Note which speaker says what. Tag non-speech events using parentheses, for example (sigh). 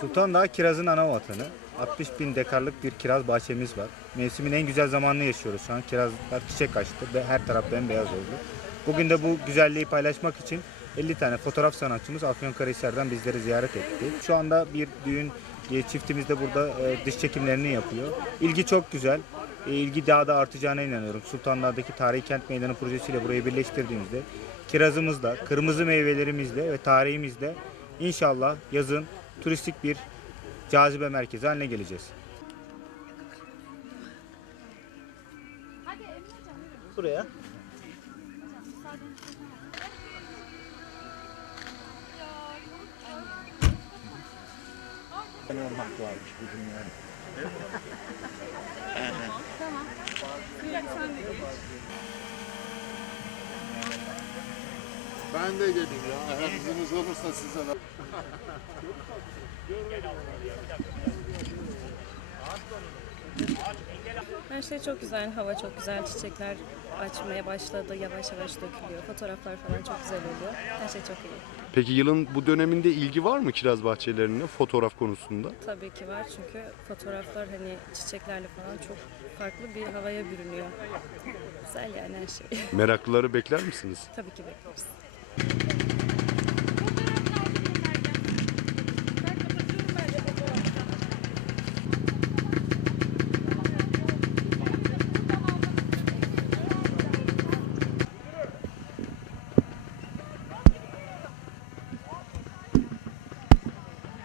Speaker 1: Sultan kirazın ana vatanı. 60 bin dekarlık bir kiraz bahçemiz var. Mevsimin en güzel zamanını yaşıyoruz şu an. Kirazlar çiçek açtı ve her taraf bembeyaz oldu. Bugün de bu güzelliği paylaşmak için 50 tane fotoğraf sanatçımız Afyonkarahisar'dan bizleri ziyaret etti. Şu anda bir düğün e, çiftimiz de burada e, dış çekimlerini yapıyor. İlgi çok güzel. E, İlgi daha da artacağına inanıyorum. Sultanlar'daki Tarihi Kent Meydanı projesiyle burayı birleştirdiğimizde kirazımızla, kırmızı meyvelerimizle ve tarihimizle inşallah yazın turistik bir cazibe merkezi haline geleceğiz.
Speaker 2: Buraya. olmak varmış bu dünyada.
Speaker 3: Ben de geleyim ya. Eğer izniniz olursa size de. (laughs)
Speaker 4: Her şey çok güzel, hava çok güzel, çiçekler açmaya başladı, yavaş yavaş dökülüyor. Fotoğraflar falan çok güzel oluyor. Her şey çok iyi.
Speaker 5: Peki yılın bu döneminde ilgi var mı kiraz bahçelerine fotoğraf konusunda?
Speaker 4: Tabii ki var çünkü fotoğraflar hani çiçeklerle falan çok farklı bir havaya bürünüyor. Güzel yani her şey.
Speaker 5: Meraklıları bekler misiniz?
Speaker 4: Tabii ki bekleriz.